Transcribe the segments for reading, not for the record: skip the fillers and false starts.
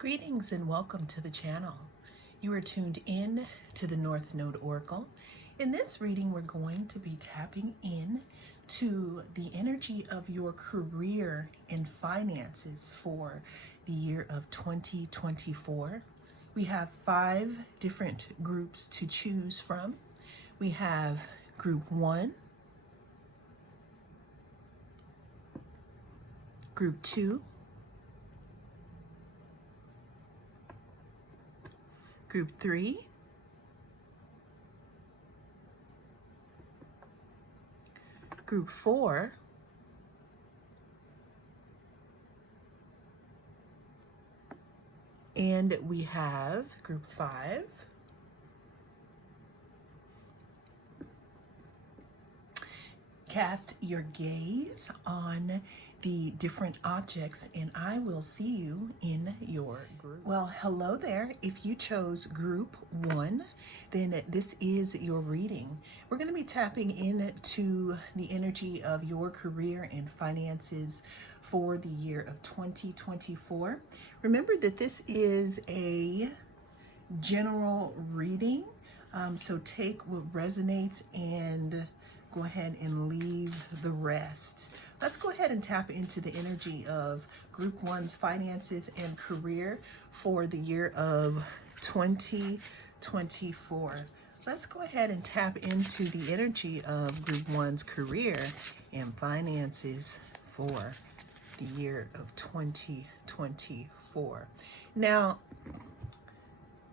Greetings and welcome to the channel. You are tuned in to the North Node Oracle. In this reading, we're going to be tapping in to the energy of your career and finances for the year of 2024. We have 5 different groups to choose from. We have Group 1, Group 2, Group 3, Group 4, and we have Group 5, cast your gaze on the different objects and I will see you in your group. Well, hello there. If you chose Group 1, then this is your reading. We're going to be tapping into the energy of your career and finances for the year of 2024. Remember that this is a general reading, so take what resonates and go ahead and leave the rest. Let's go ahead and tap into the energy of Group 1's finances and career for the year of 2024. Let's go ahead and tap into the energy of Group 1's career and finances for the year of 2024. Now,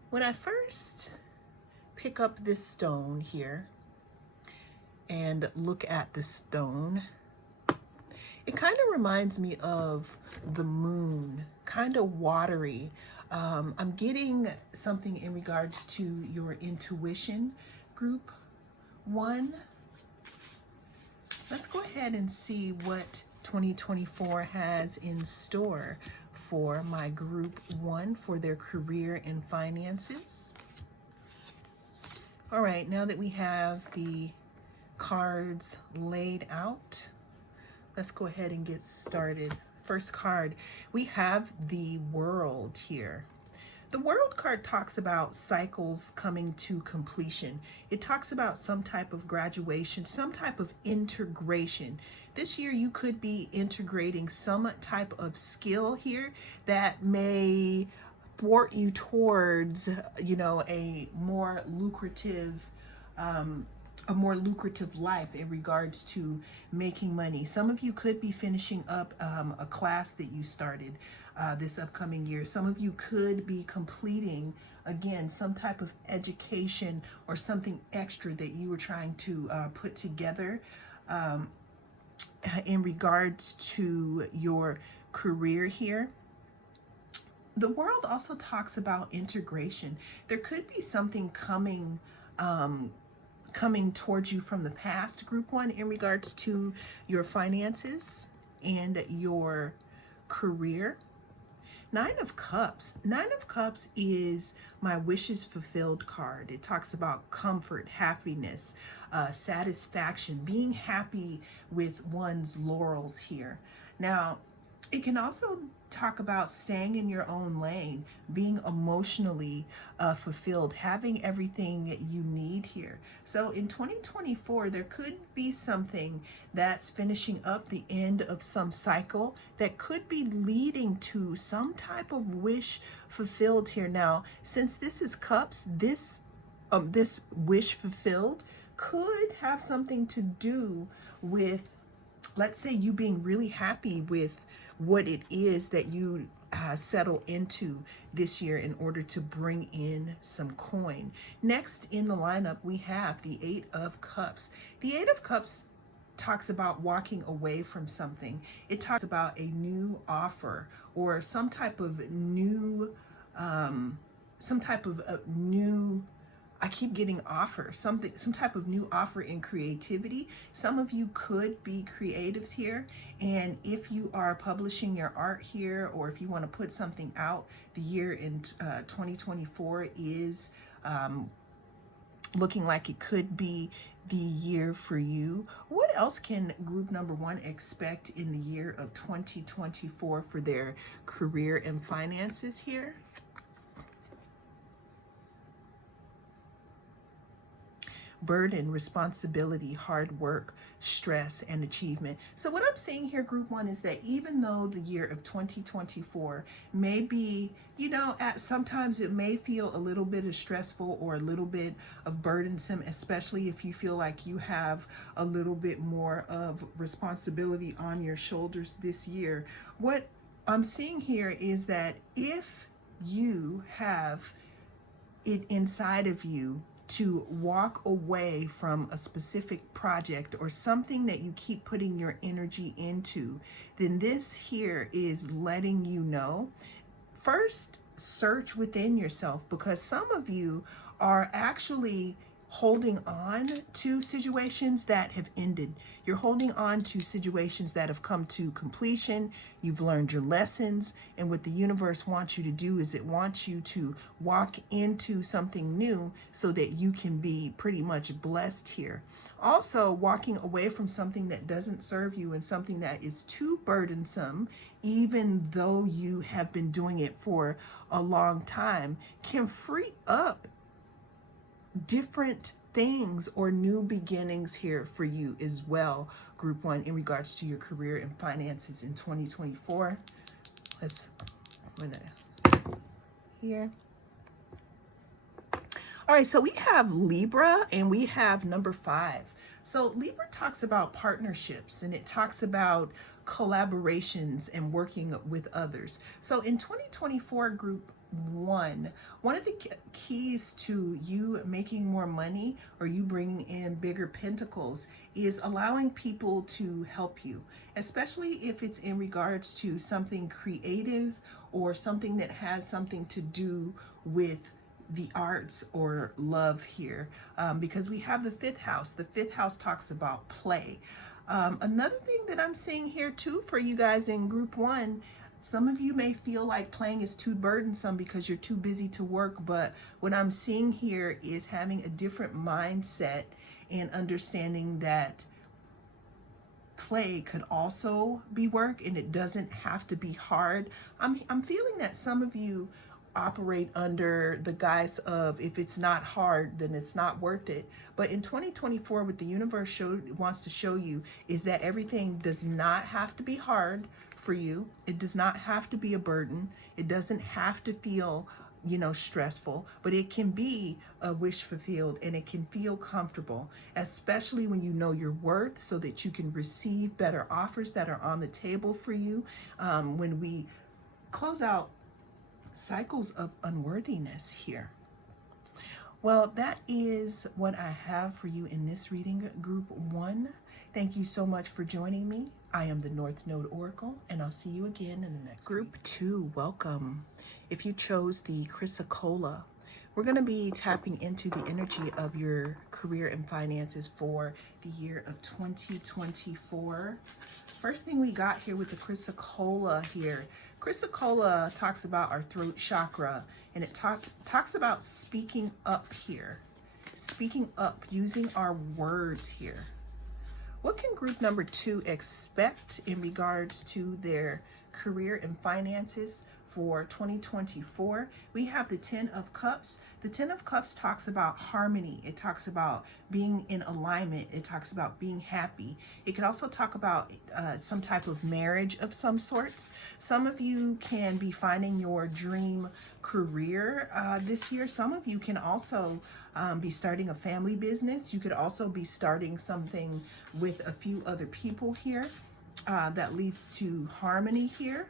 when I first pick up this stone here and look at the stone, it kind of reminds me of the moon, kind of watery. I'm getting something in regards to your intuition, Group 1. Let's go ahead and see what 2024 has in store for my Group 1 for their career and finances. All right, now that we have the cards laid out, let's go ahead and get started. First card, we have the World here. The World card talks about cycles coming to completion. It talks about some type of graduation, some type of integration. This year you could be integrating some type of skill here that may thwart you towards, a more lucrative life in regards to making money. Some of you could be finishing up a class that you started this upcoming year. Some of you could be completing, again, some type of education or something extra that you were trying to put together in regards to your career here. The World also talks about integration. There could be something coming towards you from the past, Group 1, in regards to your finances and your career. 9 of Cups. 9 of Cups is my wishes fulfilled card. It talks about comfort, happiness, satisfaction, being happy with one's laurels here. Now, it can also talk about staying in your own lane, being emotionally fulfilled, having everything you need here. So in 2024, there could be something that's finishing up the end of some cycle that could be leading to some type of wish fulfilled here. Now, since this is Cups, this wish fulfilled could have something to do with, let's say, you being really happy with what it is that you settle into this year in order to bring in some coin. Next in the lineup, we have the 8 of Cups. The 8 of Cups talks about walking away from something. It talks about a new offer or some type of new, I keep getting offer, some type of new offer in creativity. Some of you could be creatives here, and if you are publishing your art here, or if you want to put something out, the year in 2024 is looking like it could be the year for you. What else can group number 1 expect in the year of 2024 for their career and finances here? Burden, responsibility, hard work, stress, and achievement. So what I'm seeing here, group 1, is that even though the year of 2024 may be, at sometimes it may feel a little bit of stressful or a little bit of burdensome, especially if you feel like you have a little bit more of responsibility on your shoulders this year. What I'm seeing here is that if you have it inside of you to walk away from a specific project or something that you keep putting your energy into, then this here is letting you know. First, search within yourself, because some of you are actually holding on to situations that have ended. You're holding on to situations that have come to completion. You've learned your lessons, and what the universe wants you to do is it wants you to walk into something new so that you can be pretty much blessed here. Also, walking away from something that doesn't serve you and something that is too burdensome, even though you have been doing it for a long time, can free up different things or new beginnings here for you as well, group 1, in regards to your career and finances in 2024. Let's here. All right, so we have Libra and we have number 5. So Libra talks about partnerships, and it talks about collaborations and working with others. So in 2024, group 1 of the keys to you making more money or you bringing in bigger pentacles is allowing people to help you, especially if it's in regards to something creative or something that has something to do with the arts or love here, because we have the 5th house. The 5th house talks about play. Another thing that I'm seeing here too for you guys in group 1, some of you may feel like playing is too burdensome because you're too busy to work, but what I'm seeing here is having a different mindset and understanding that play could also be work and it doesn't have to be hard. I'm feeling that some of you operate under the guise of, if it's not hard, then it's not worth it. But in 2024, what the universe wants to show you is that everything does not have to be hard for you. It does not have to be a burden. It doesn't have to feel stressful, but it can be a wish fulfilled and it can feel comfortable, especially when you know your worth, so that you can receive better offers that are on the table for you. When we close out cycles of unworthiness here. Well, that is what I have for you in this reading, group 1. Thank you so much for joining me. I am the North Node Oracle, and I'll see you again in the next group 2. Welcome. If you chose the Chrysocolla, we're going to be tapping into the energy of your career and finances for the year of 2024. First thing we got here with the Chrysocolla here. Chrysocolla talks about our throat chakra, and it talks about speaking up here. Speaking up, using our words here. What can group number 2 expect in regards to their career and finances for 2024? We have the 10 of Cups. The 10 of Cups talks about harmony. It talks about being in alignment. It talks about being happy. It could also talk about some type of marriage of some sorts. Some of you can be finding your dream career this year. Some of you can also be starting a family business. You could also be starting something with a few other people here that leads to harmony here.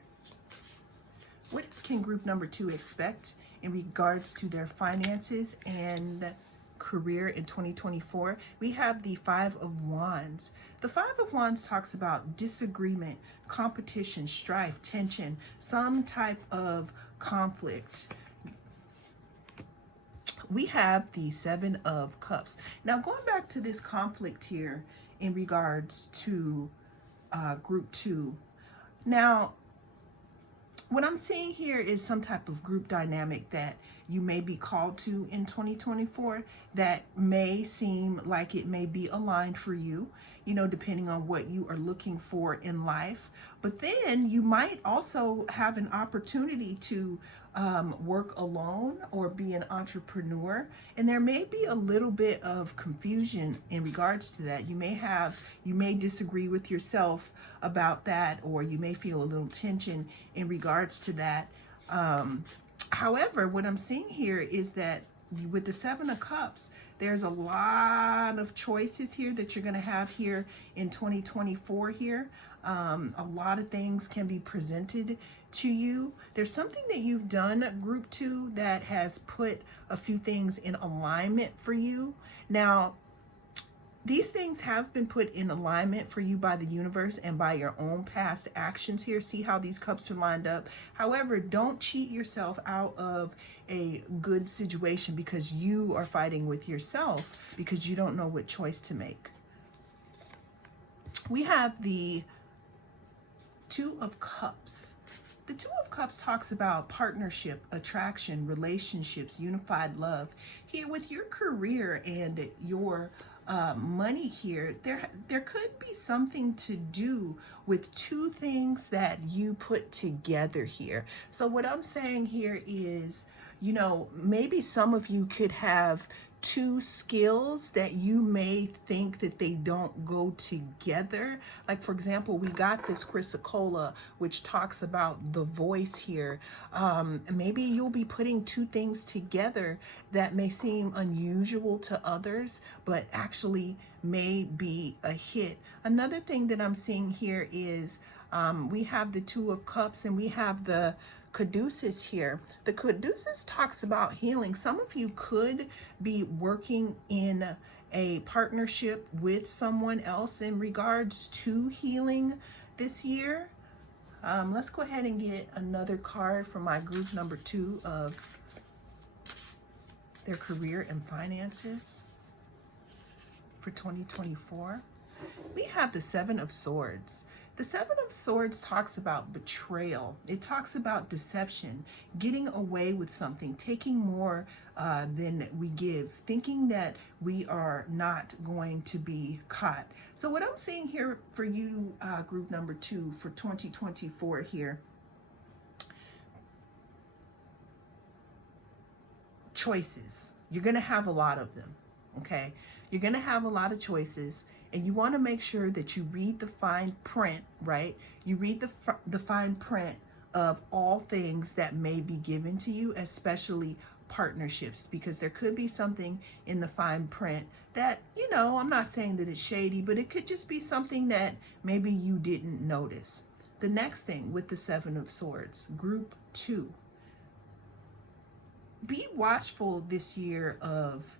What can group number 2 expect in regards to their finances and career in 2024? We have the 5 of Wands. The 5 of Wands talks about disagreement, competition, strife, tension, some type of conflict. We have the 7 of Cups. Now, going back to this conflict here in regards to group 2. Now, What I'm seeing here is some type of group dynamic that you may be called to in 2024 that may seem like it may be aligned for you, depending on what you are looking for in life. But then you might also have an opportunity to work alone or be an entrepreneur. And there may be a little bit of confusion in regards to that. You may disagree with yourself about that, or you may feel a little tension in regards to that. However, what I'm seeing here is that with the Seven of Cups, there's a lot of choices here that you're going to have here in 2024 here. A lot of things can be presented to you. There's something that you've done, group 2, that has put a few things in alignment for you. Now, these things have been put in alignment for you by the universe and by your own past actions here. See how these cups are lined up. However, don't cheat yourself out of a good situation because you are fighting with yourself because you don't know what choice to make. We have the Two of Cups. The Two of Cups talks about partnership, attraction, relationships, unified love. Here with your career and your money here, there could be something to do with two things that you put together here. So what I'm saying here is, maybe some of you could have two skills that you may think that they don't go together. Like, for example, we got this chrysocolla, which talks about the voice here. Maybe you'll be putting two things together that may seem unusual to others, but actually may be a hit. Another thing that I'm seeing here is we have the Two of Cups and we have the Caduceus here. The Caduceus talks about healing. Some of you could be working in a partnership with someone else in regards to healing this year. Let's go ahead and get another card for my group number 2 of their career and finances for 2024. We have the Seven of Swords. The Seven of Swords talks about betrayal. It talks about deception, getting away with something, taking more than we give, thinking that we are not going to be caught. So what I'm seeing here for you, group number 2 for 2024 here, choices. You're going to have a lot of them, okay? You're going to have a lot of choices. And you want to make sure that you read the fine print, right? You read the fine print of all things that may be given to you, especially partnerships, because there could be something in the fine print that, I'm not saying that it's shady, but it could just be something that maybe you didn't notice. The next thing with the Seven of Swords, group 2. Be watchful this year of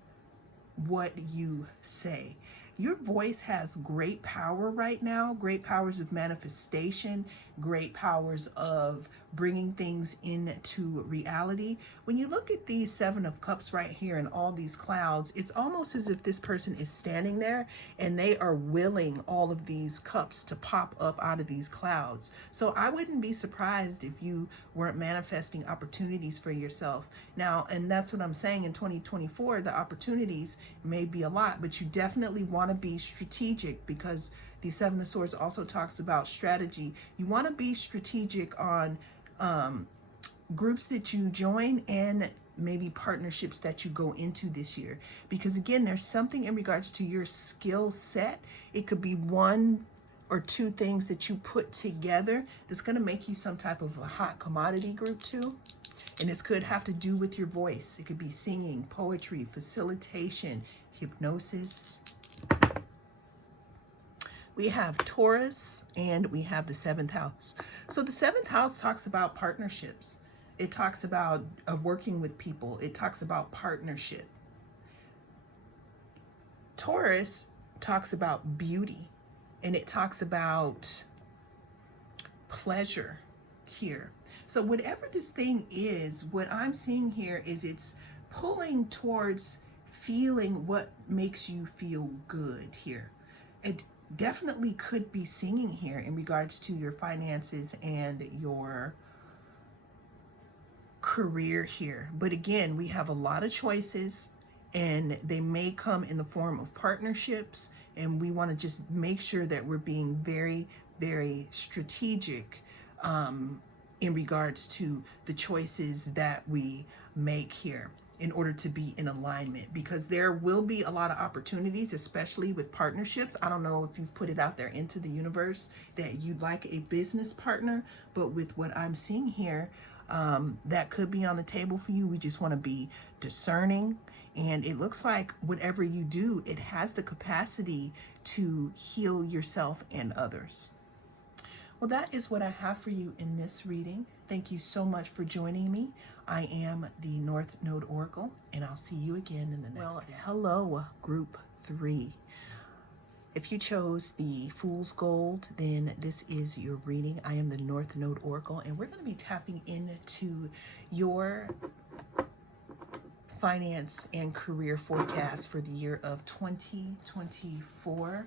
what you say. Your voice has great power right now, great powers of manifestation, great powers of bringing things into reality. When you look at these Seven of Cups right here and all these clouds, it's almost as if this person is standing there and they are willing all of these cups to pop up out of these clouds. So I wouldn't be surprised if you weren't manifesting opportunities for yourself. Now, and that's what I'm saying, in 2024, the opportunities may be a lot, but you definitely want to be strategic, because the Seven of Swords also talks about strategy. You want to be strategic on groups that you join and maybe partnerships that you go into this year, because again, there's something in regards to your skill set. It could be one or two things that you put together that's going to make you some type of a hot commodity, group 2. And this could have to do with your voice. It could be singing, poetry, facilitation, hypnosis. We have Taurus and we have the 7th house. So the 7th house talks about partnerships. It talks about working with people. It talks about partnership. Taurus talks about beauty, and it talks about pleasure here. So whatever this thing is, what I'm seeing here is it's pulling towards feeling what makes you feel good here. It definitely could be singing here in regards to your finances and your career here. But again, we have a lot of choices, and they may come in the form of partnerships, and we want to just make sure that we're being very, very strategic in regards to the choices that we make here in order to be in alignment, because there will be a lot of opportunities, especially with partnerships. I don't know if you've put it out there into the universe that you'd like a business partner, but with what I'm seeing here, that could be on the table for you. We just want to be discerning, and it looks like whatever you do, it has the capacity to heal yourself and others. Well, that is what I have for you in this reading. Thank you so much for joining me. I am the North Node Oracle, and I'll see you again in the next video. Hello, Group 3. If you chose the Fool's Gold, then this is your reading. I am the North Node Oracle, and we're going to be tapping into your finance and career forecast for the year of 2024.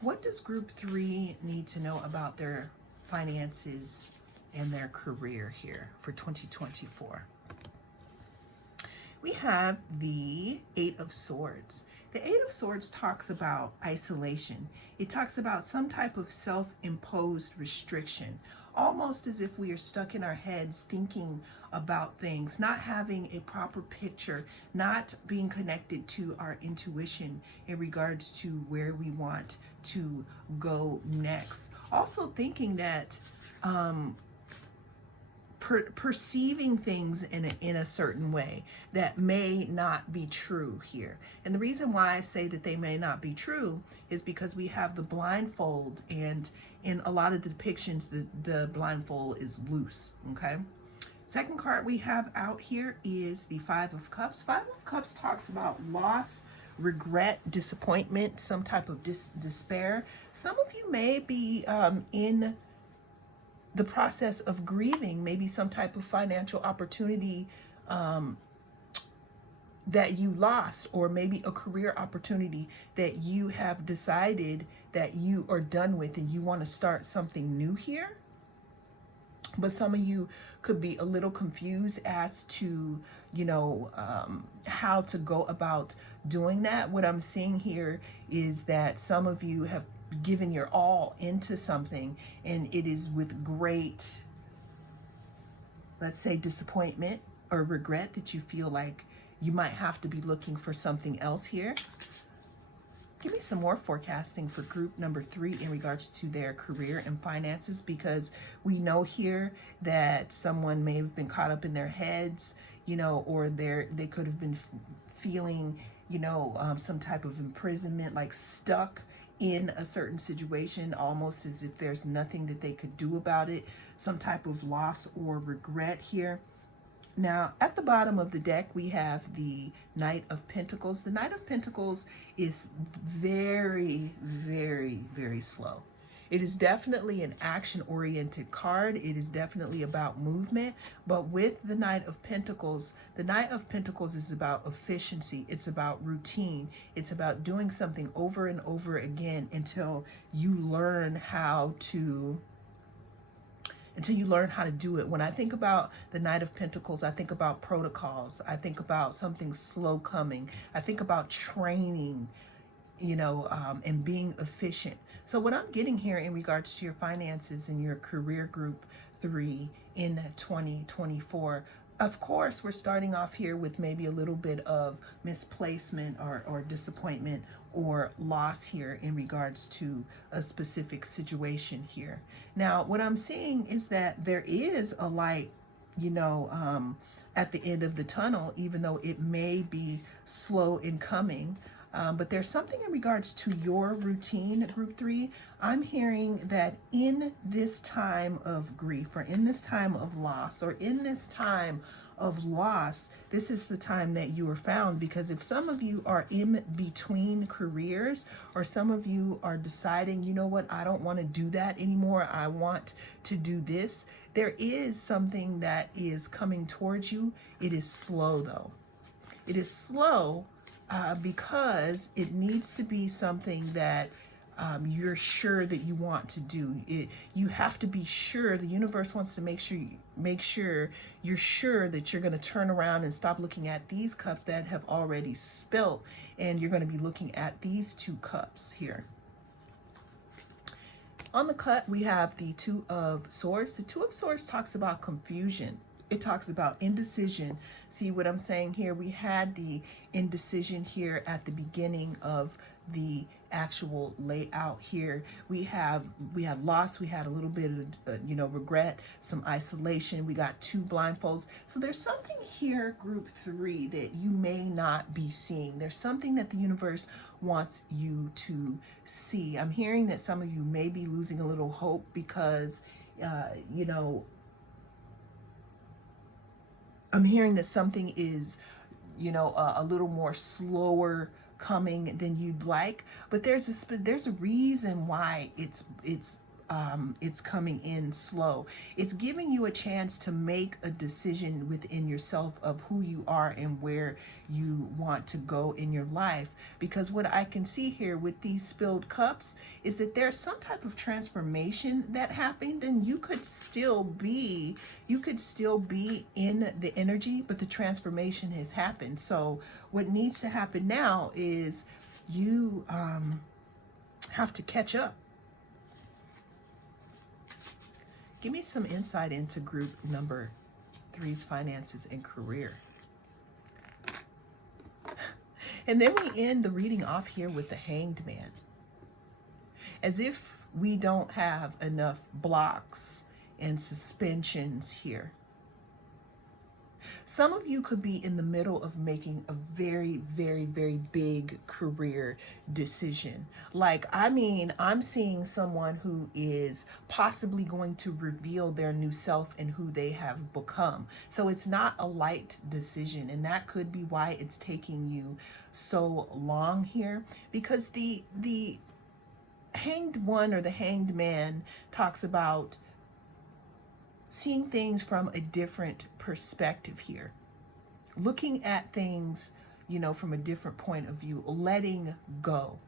What does Group 3 need to know about their finances and their career here for 2024? We have the Eight of Swords. The Eight of Swords talks about isolation. It talks about some type of self-imposed restriction, almost as if we are stuck in our heads thinking about things, not having a proper picture, not being connected to our intuition in regards to where we want to go next. Also thinking that perceiving things in a certain way that may not be true here. And the reason why I say that they may not be true is because we have the blindfold, and in a lot of the depictions, the blindfold is loose, okay? Second card we have out here is the Five of Cups. Five of Cups talks about loss, regret, disappointment, some type of despair. Some of you may be in the process of grieving, maybe some type of financial opportunity that you lost, or maybe a career opportunity that you have decided that you are done with and you want to start something new here. But some of you could be a little confused as to, how to go about doing that. What I'm seeing here is that some of you have given your all into something, and it is with great, let's say, disappointment or regret that you feel like you might have to be looking for something else here. Give me some more forecasting for group number 3 in regards to their career and finances, because we know here that someone may have been caught up in their heads, or they could have been feeling, some type of imprisonment, like stuck in a certain situation, almost as if there's nothing that they could do about it, some type of loss or regret here. Now, at the bottom of the deck, we have the Knight of Pentacles. The Knight of Pentacles is very, very, very slow. It is definitely an action-oriented card. It is definitely about movement. But with the Knight of Pentacles is about efficiency. It's about routine. It's about doing something over and over again until you learn how to do it. When I think about the Knight of Pentacles, I think about protocols. I think about something slow coming. I think about training, and being efficient. So what I'm getting here in regards to your finances and your career, group 3 in 2024, of course, we're starting off here with maybe a little bit of misplacement or disappointment or loss here in regards to a specific situation here. Now, what I'm seeing is that there is a light, at the end of the tunnel, even though it may be slow in coming. But there's something in regards to your routine, group 3. I'm hearing that in this time of grief, or in this time of loss, or in this time of loss, this is the time that you are found. Because if some of you are in between careers, or some of you are deciding, you know what, I don't want to do that anymore, I want to do this, there is something that is coming towards you. It is slow, though. It is slow because it needs to be something that you're sure that you want to do it. You have to be sure. The universe wants to make sure you're sure that you're going to turn around and stop looking at these cups that have already spilt, and you're going to be looking at these two cups here. On the cut, we have the Two of Swords. The Two of Swords talks about confusion. It talks about indecision. See what I'm saying here? We had the indecision here at the beginning of the actual layout here. We had loss, we had a little bit of regret, some isolation. We got two blindfolds. So there's something here, group 3, that you may not be seeing. There's something that the universe wants you to see. I'm hearing that some of you may be losing a little hope because I'm hearing that something is, a little more slower coming than you'd like, but there's a reason why it's coming in slow. It's giving you a chance to make a decision within yourself of who you are and where you want to go in your life. Because what I can see here with these spilled cups is that there's some type of transformation that happened, and you could still be in the energy, but the transformation has happened. So what needs to happen now is you have to catch up. Give me some insight into group number 3's finances and career. And then we end the reading off here with the Hanged Man. As if we don't have enough blocks and suspensions here. Some of you could be in the middle of making a very, very, very big career decision. I'm seeing someone who is possibly going to reveal their new self and who they have become. So it's not a light decision, and that could be why it's taking you so long here, because the Hanged One or the Hanged Man talks about seeing things from a different perspective here, looking at things, from a different point of view, letting go.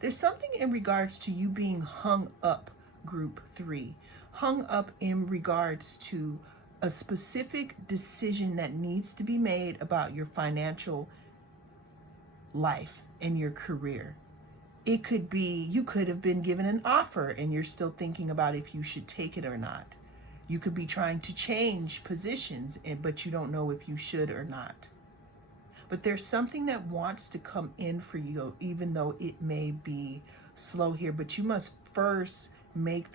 There's something in regards to you being hung up, group 3, hung up in regards to a specific decision that needs to be made about your financial life and your career. It could be, you could have been given an offer and you're still thinking about if you should take it or not. You could be trying to change positions, but you don't know if you should or not. But there's something that wants to come in for you, even though it may be slow here. But you must first make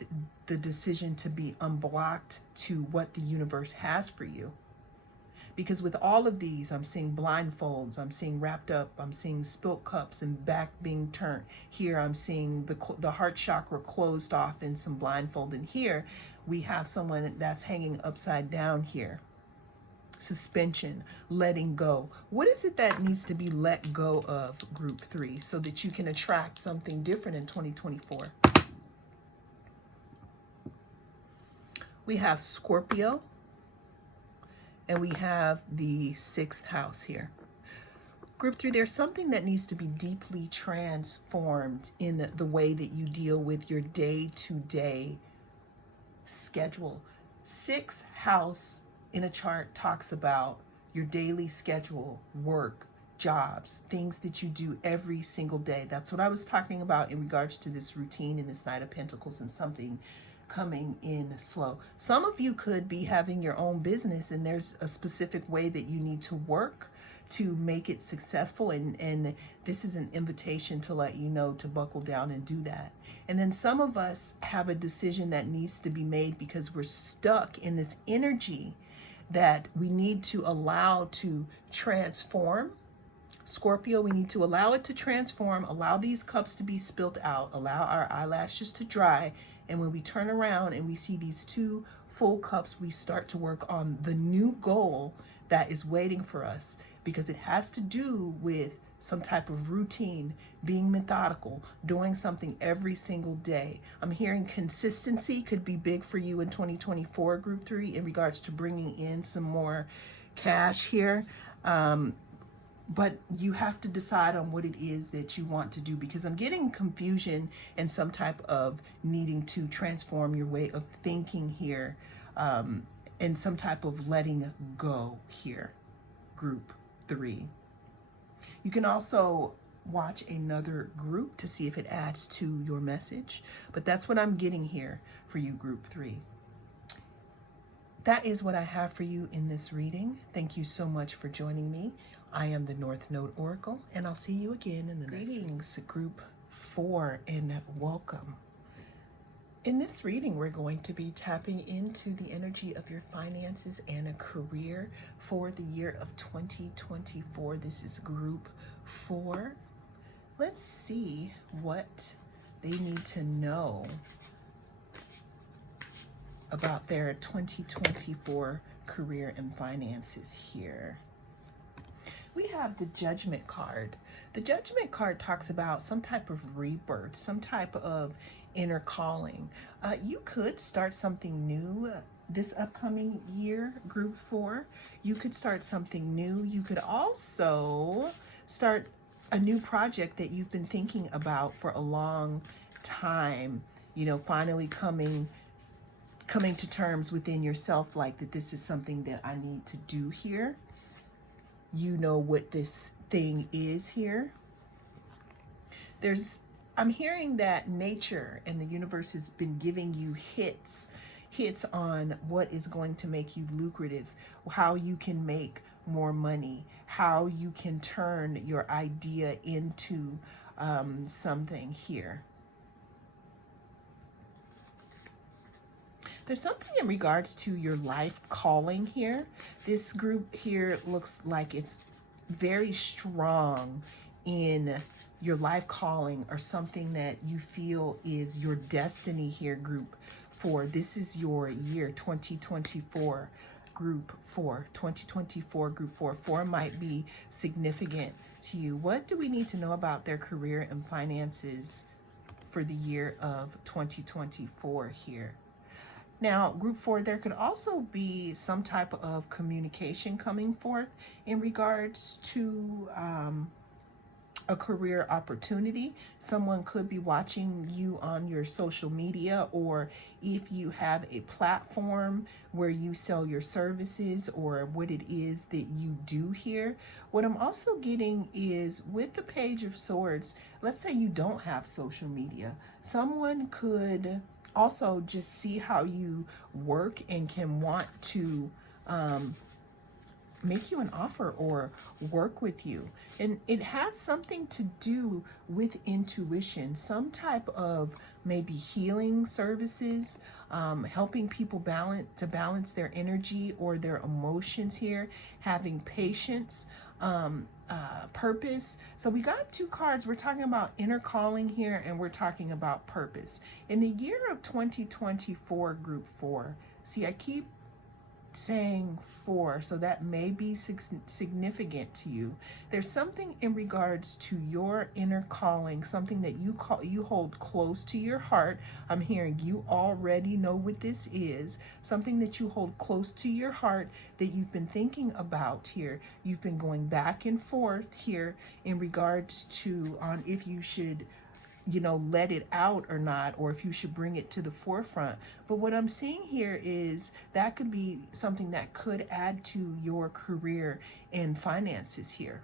the decision to be unblocked to what the universe has for you. Because with all of these, I'm seeing blindfolds, I'm seeing wrapped up, I'm seeing spilt cups and back being turned. Here I'm seeing the heart chakra closed off in some blindfold. And here we have someone that's hanging upside down here. Suspension, letting go. What is it that needs to be let go of, group 3, so that you can attract something different in 2024? We have Scorpio. And we have the 6th house here. Group 3, there's something that needs to be deeply transformed in the way that you deal with your day-to-day schedule. 6th house in a chart talks about your daily schedule, work, jobs, things that you do every single day. That's what I was talking about in regards to this routine in this Knight of Pentacles and something coming in slow. Some of you could be having your own business, and there's a specific way that you need to work to make it successful, and this is an invitation to let you know to buckle down and do that. And then some of us have a decision that needs to be made because we're stuck in this energy that we need to allow to transform. Scorpio, we need to allow it to transform, allow these cups to be spilt out, allow our eyelashes to dry. And when we turn around and we see these 2 full cups, we start to work on the new goal that is waiting for us, because it has to do with some type of routine, being methodical, doing something every single day. I'm hearing consistency could be big for you in 2024, group 3, in regards to bringing in some more cash here. but you have to decide on what it is that you want to do, because I'm getting confusion and some type of needing to transform your way of thinking here, and some type of letting go here, group 3. You can also watch another group to see if it adds to your message, but that's what I'm getting here for you, group 3. That is what I have for you in this reading. Thank you so much for joining me. I am the North Node Oracle, and I'll see you again in the next reading. Greetings, group 4, and welcome. In this reading, we're going to be tapping into the energy of your finances and a career for the year of 2024. This is group 4. Let's see what they need to know about their 2024 career and finances here. We have the Judgment card. The Judgment card talks about some type of rebirth, some type of inner calling. You could start something new this upcoming year, group 4. You could start something new. You could also start a new project that you've been thinking about for a long time, finally coming to terms within yourself, like that this is something that I need to do here. You know what this thing is here. I'm hearing that nature and the universe has been giving you hits on what is going to make you lucrative, how you can make more money, how you can turn your idea into something here. There's something in regards to your life calling here. This group here looks like it's very strong in your life calling, or something that you feel is your destiny here, group 4. This is your year, 2024, group 4. 2024, group 4. 4 might be significant to you. What do we need to know about their career and finances for the year of 2024 here? Now, group 4, there could also be some type of communication coming forth in regards to a career opportunity. Someone could be watching you on your social media, or if you have a platform where you sell your services or what it is that you do here. What I'm also getting is with the Page of Swords, let's say you don't have social media. Someone could also just see how you work and can want to make you an offer or work with you. And it has something to do with intuition, some type of maybe healing services, helping people balance their energy or their emotions here, having patience, purpose. So we got 2 cards. We're talking about inner calling here, and we're talking about purpose. In the year of 2024, group 4, see, I keep saying 4, so that may be significant to you. There's something in regards to your inner calling, something that you hold close to your heart. I'm hearing you already know what this is, something that you hold close to your heart that you've been thinking about here. You've been going back and forth here in regards to on if you should let it out or not, or if you should bring it to the forefront. But what I'm seeing here is that could be something that could add to your career and finances here.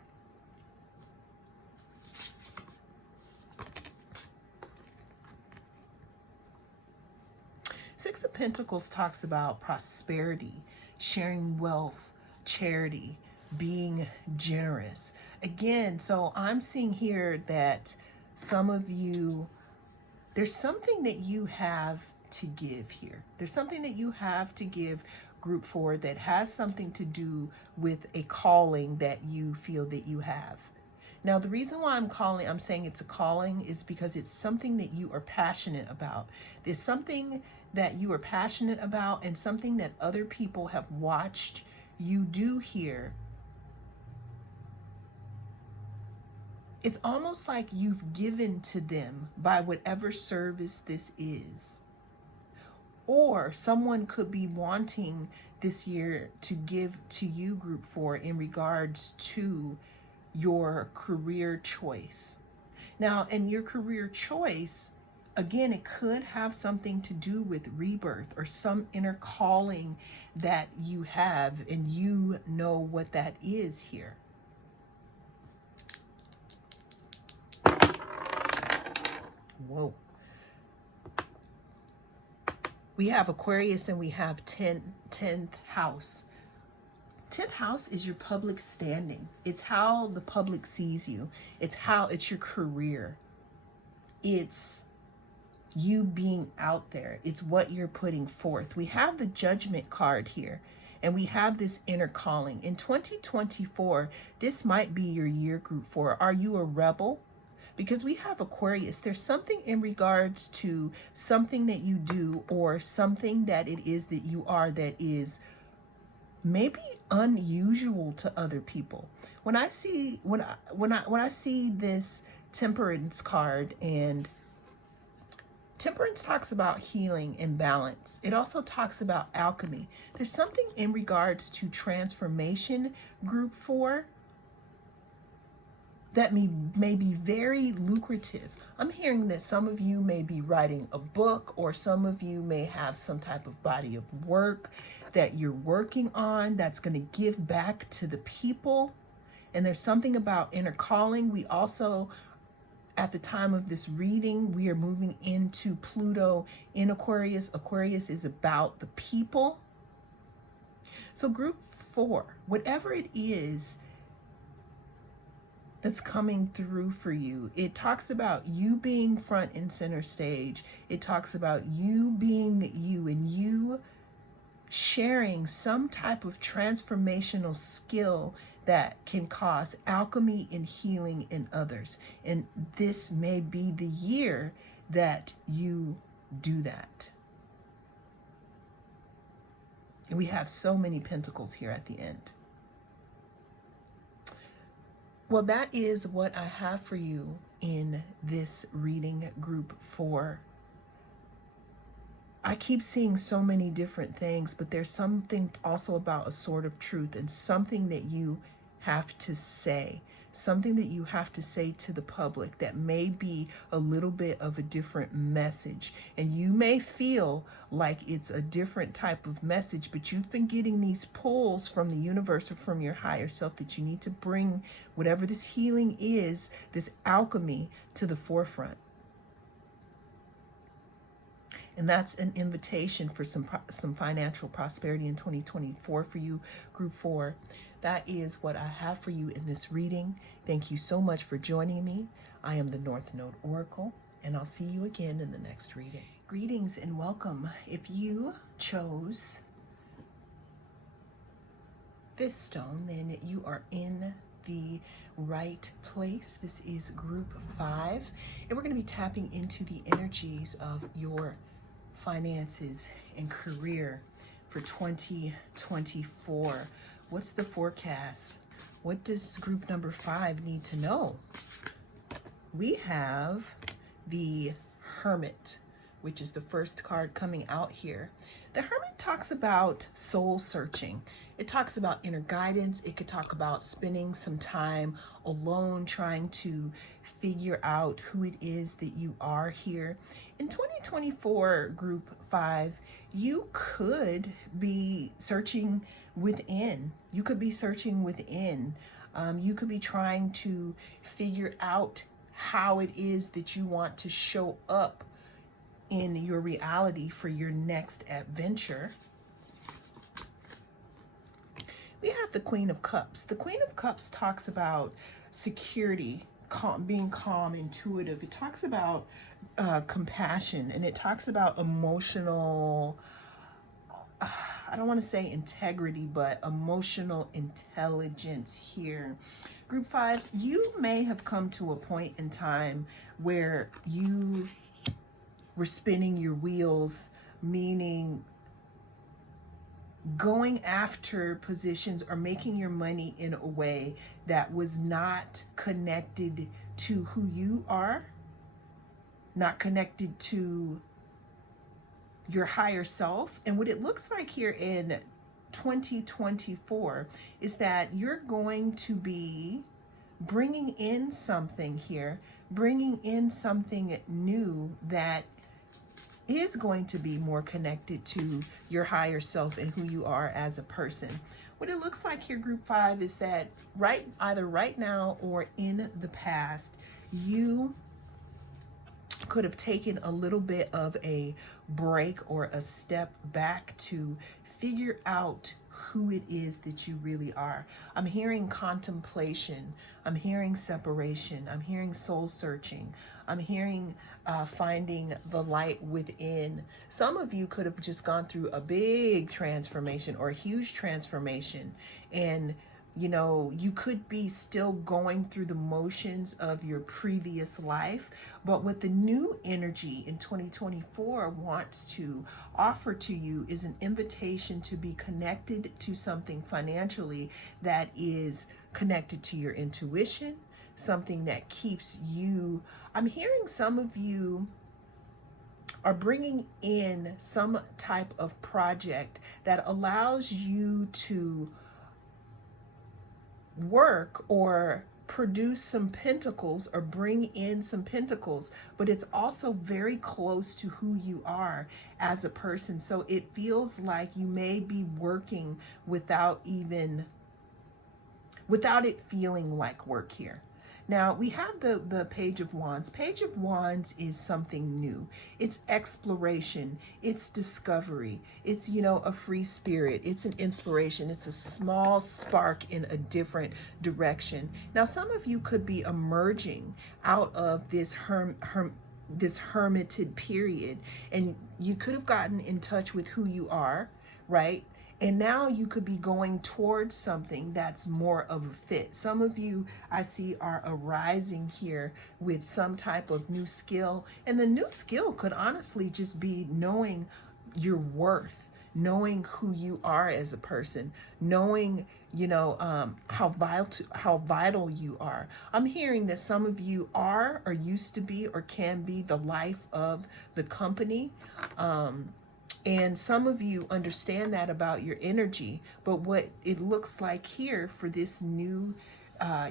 Six of Pentacles talks about prosperity, sharing wealth, charity, being generous. Again, so I'm seeing here that some of you, there's something that you have to give here. There's something that you have to give, group 4, that has something to do with a calling that you feel that you have. Now, the reason why I'm saying it's a calling is because it's something that you are passionate about. There's something that you are passionate about and something that other people have watched you do here. It's almost like you've given to them by whatever service this is. Or someone could be wanting this year to give to you, group 4, in regards to your career choice. Now, in your career choice, again, it could have something to do with rebirth or some inner calling that you have, and you know what that is here. Whoa. We have Aquarius and we have 10th house. 10th house is your public standing. It's how the public sees you. It's your career. It's you being out there. It's what you're putting forth. We have the Judgment card here, and we have this inner calling. In 2024, this might be your year, group 4. Are you a rebel? Because we have Aquarius. There's something in regards to something that you do or something that it is that you are that is maybe unusual to other people. When I see this Temperance card, and Temperance talks about healing and balance. It also talks about alchemy. There's something in regards to transformation, group 4, that may be very lucrative. I'm hearing that some of you may be writing a book, or some of you may have some type of body of work that you're working on that's going to give back to the people. And there's something about inner calling. We also, at the time of this reading, we are moving into Pluto in Aquarius. Aquarius is about the people. So group 4, whatever it is that's coming through for you, it talks about you being front and center stage. It talks about you being you, and you sharing some type of transformational skill that can cause alchemy and healing in others. And this may be the year that you do that. And we have so many pentacles here at the end. Well, that is what I have for you in this reading, group 4. I keep seeing so many different things, but there's something also about a sword of truth, and something that you have to say, something that you have to say to the public that may be a little bit of a different message. And you may feel like it's a different type of message, but you've been getting these pulls from the universe or from your higher self that you need to bring whatever this healing is, this alchemy, to the forefront. And that's an invitation for some financial prosperity in 2024 for you, group 4. That is what I have for you in this reading. Thank you so much for joining me. I am the North Node Oracle, and I'll see you again in the next reading. Greetings and welcome. If you chose this stone, then you are in the right place. This is group 5, and we're going to be tapping into the energies of your finances and career for 2024. What's the forecast? What does group number 5 need to know? We have the Hermit, which is the first card coming out here. The Hermit talks about soul searching. It talks about inner guidance. It could talk about spending some time alone, trying to figure out who it is that you are here. In 2024, group 5, you could be searching within. You could be searching within. You could be trying to figure out how it is that you want to show up in your reality for your next adventure. We have the Queen of Cups. The Queen of Cups talks about security, being calm, intuitive. It talks about compassion, and it talks about emotional, I don't want to say integrity, but emotional intelligence here. Group 5, you may have come to a point in time where you were spinning your wheels, meaning going after positions or making your money in a way that was not connected to who you are, not connected to your higher self. And what it looks like here in 2024 is that you're going to be bringing in something here, bringing in something new that is going to be more connected to your higher self and who you are as a person. What it looks like here, group 5, is that either right now or in the past, you could have taken a little bit of a break or a step back to figure out who it is that you really are. I'm hearing contemplation. I'm hearing separation. I'm hearing soul searching. I'm hearing finding the light within. Some of you could have just gone through a big transformation or a huge transformation, and you could be still going through the motions of your previous life, but what the new energy in 2024 wants to offer to you is an invitation to be connected to something financially that is connected to your intuition, something that keeps you. I'm hearing some of you are bringing in some type of project that allows you to work or produce some pentacles or bring in some pentacles, but it's also very close to who you are as a person. So it feels like you may be working without it feeling like work here. Now we have the Page of Wands. Page of Wands is something new. It's exploration. It's discovery. It's, a free spirit. It's an inspiration. It's a small spark in a different direction. Now, some of you could be emerging out of this this hermited period, and you could have gotten in touch with who you are, right? And now you could be going towards something that's more of a fit. Some of you, I see, are arising here with some type of new skill. And the new skill could honestly just be knowing your worth, knowing who you are as a person, knowing, how vital you are. I'm hearing that some of you are or used to be or can be the life of the company. And some of you understand that about your energy, but what it looks like here for this new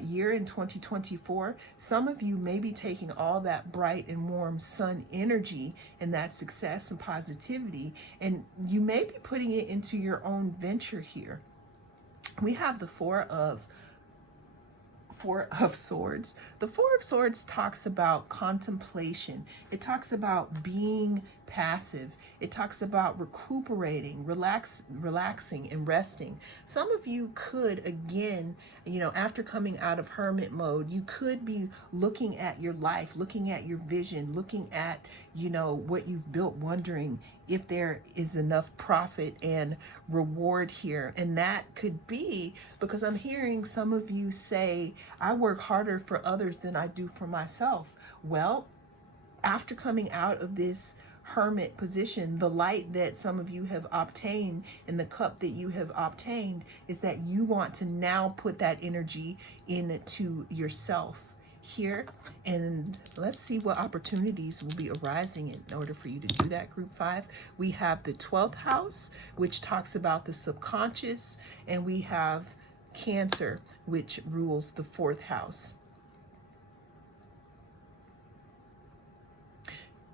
year in 2024, some of you may be taking all that bright and warm sun energy and that success and positivity, and you may be putting it into your own venture here. We have the Four of Swords. The Four of Swords talks about contemplation. It talks about being passive. It talks about recuperating, relaxing and resting. Some of you could, again, after coming out of hermit mode, you could be looking at your life, looking at your vision, looking at, what you've built, wondering if there is enough profit and reward here. And that could be because I'm hearing some of you say, I work harder for others than I do for myself. Well, after coming out of this hermit position, the light that some of you have obtained and the cup that you have obtained is that you want to now put that energy into yourself here. And let's see what opportunities will be arising in order for you to do that, group 5. We have the 12th house, which talks about the subconscious, and we have Cancer, which rules the 4th house.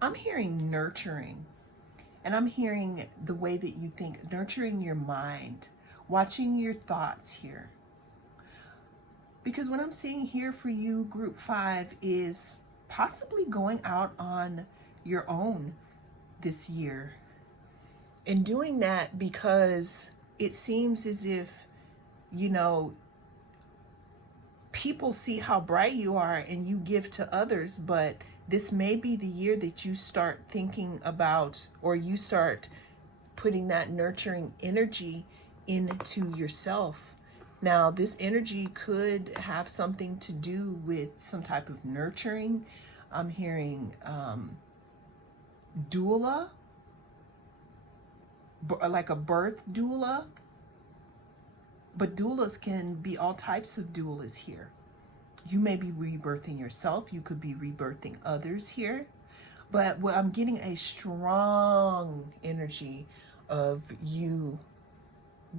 I'm hearing nurturing, and I'm hearing the way that you think, nurturing your mind, watching your thoughts here. Because what I'm seeing here for you, group 5, is possibly going out on your own this year. And doing that because it seems as if, people see how bright you are and you give to others, but this may be the year that you start thinking about, or you start putting that nurturing energy into yourself. Now, this energy could have something to do with some type of nurturing. I'm hearing doula, like a birth doula. But doulas can be all types of doulas here. You may be rebirthing yourself. You could be rebirthing others here. But I'm getting a strong energy of you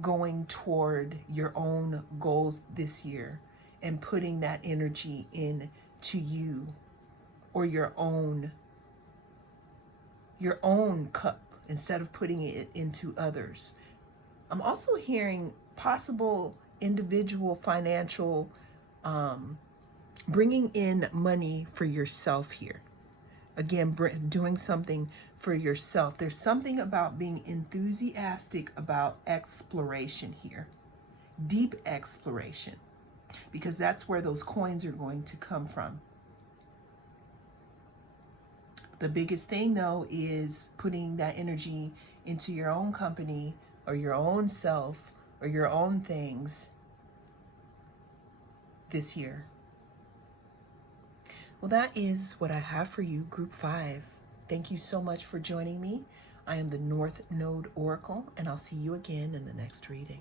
going toward your own goals this year and putting that energy into you or your own cup instead of putting it into others. I'm also hearing possible individual financial bringing in money for yourself here. Again, doing something for yourself. There's something about being enthusiastic about exploration here, deep exploration, because that's where those coins are going to come from. The biggest thing, though, is putting that energy into your own company or your own self or your own things this year. Well, that is what I have for you, Group 5. Thank you so much for joining me. I am the North Node Oracle, and I'll see you again in the next reading.